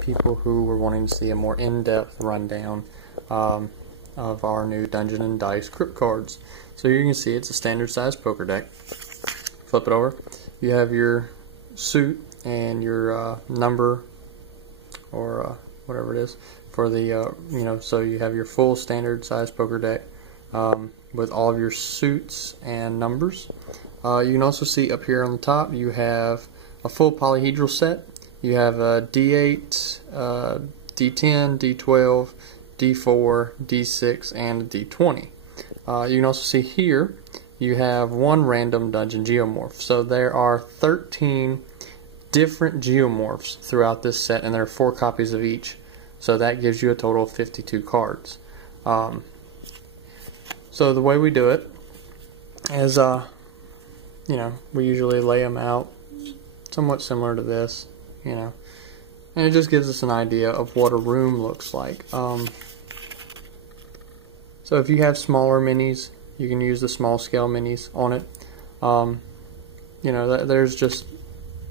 People who were wanting to see a more in-depth rundown of our new Dungeon and Dice Crypt Cards. So here you can see it's a standard size poker deck. Flip it over. You have your suit and your number or whatever it is for the so you have your full standard size poker deck with all of your suits and numbers. You can also see up here on the top you have a full polyhedral set. You have a D8, D10, D12, D4, D6, and a D20. You can also see here you have one random dungeon geomorph. So there are 13 different geomorphs throughout this set, and there are 4 copies of each. So that gives you a total of 52 cards. So the way we do it is, we usually lay them out somewhat similar to this. And it just gives us an idea of what a room looks like. So if you have smaller minis, you can use the small scale minis on it. There's just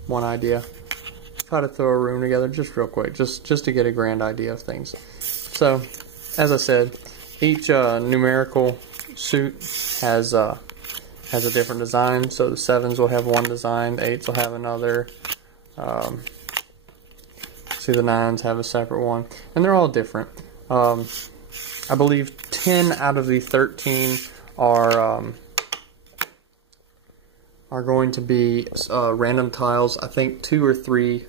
one idea of how to throw a room together, just real quick, just to get a grand idea of things. So, as I said, each numerical suit has a different design. So the 7s will have one design, the 8s will have another. See, the 9s have a separate one, and they're all different. I believe 10 out of the 13 are going to be random tiles. I think 2 or 3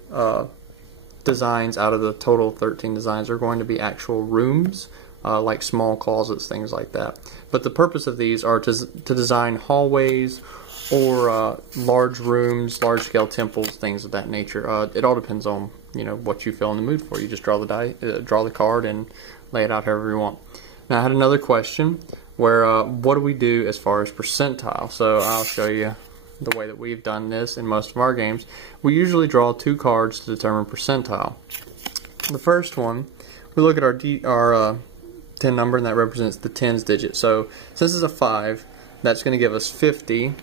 designs out of the total 13 designs are going to be actual rooms, like small closets, things like that. But the purpose of these are to design hallways or large rooms, large-scale temples, things of that nature. It all depends on what you feel in the mood for. You just draw the card and lay it out however you want. Now I had another question where what do we do as far as percentile? So I'll show you the way that we've done this in most of our games. We usually draw 2 cards to determine percentile. The first one, we look at our 10 number, and that represents the tens digit. So since it's a 5, that's going to give us 50.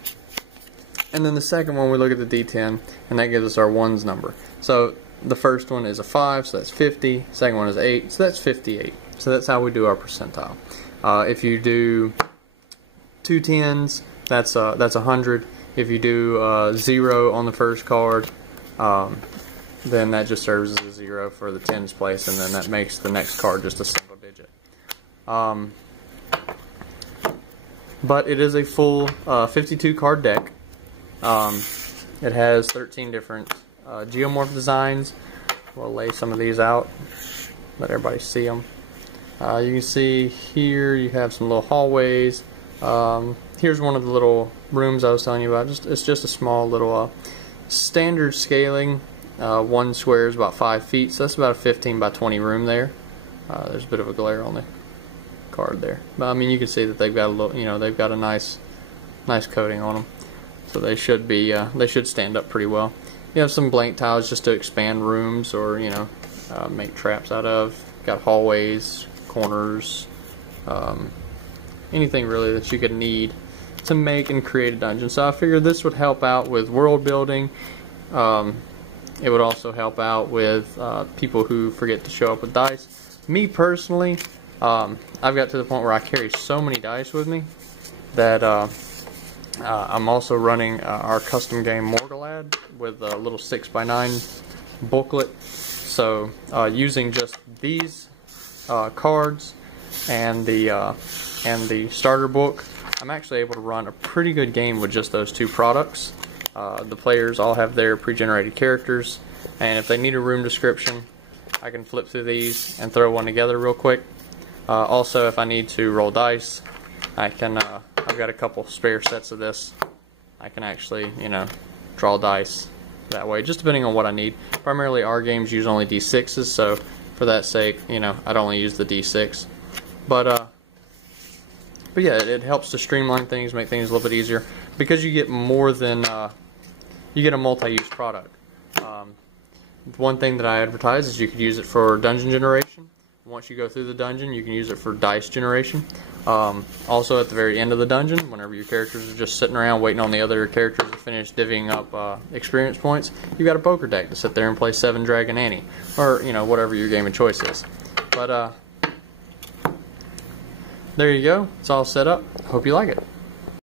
And then the second one, we look at the D10, and that gives us our ones number. So the first one is a 5, so that's 50. Second one is 8, so that's 58. So that's how we do our percentile. If you do 2 10s, that's 100. If you do 0 on the first card, then that just serves as a 0 for the tens place, and then that makes the next card just a single digit. But it is a full 52 card deck. It has 13 different geomorph designs. We'll lay some of these out, let everybody see them. You can see here you have some little hallways. Here's one of the little rooms I was telling you about. It's just a small little standard scaling. One square is about 5 feet, so that's about a 15 by 20 room there. There's a bit of a glare on the card there, but I mean you can see that they've got a little, they've got a nice coating on them. So they should be, they should stand up pretty well. You have some blank tiles just to expand rooms or, make traps out of. Got hallways, corners, anything really that you could need to make and create a dungeon. So I figured this would help out with world building. It would also help out with people who forget to show up with dice. Me personally, I've got to the point where I carry so many dice with me that I'm also running our custom game Morgalad with a little 6x9 booklet. So using just these cards and the starter book, I'm actually able to run a pretty good game with just those 2 products. The players all have their pre-generated characters, and if they need a room description, I can flip through these and throw one together real quick. Also, if I need to roll dice, I can. I've got a couple spare sets of this. I can actually, draw dice that way, just depending on what I need. Primarily, our games use only D6s, so for that sake, I'd only use the D6. But yeah, it helps to streamline things, make things a little bit easier, because you get more than you get a multi-use product. One thing that I advertise is you could use it for dungeon generation. once you go through the dungeon, you can use it for dice generation. Also, at the very end of the dungeon, whenever your characters are just sitting around waiting on the other characters to finish divvying up experience points, you've got a poker deck to sit there and play 7 Dragon Annie, or whatever your game of choice is. But there you go. It's all set up. Hope you like it.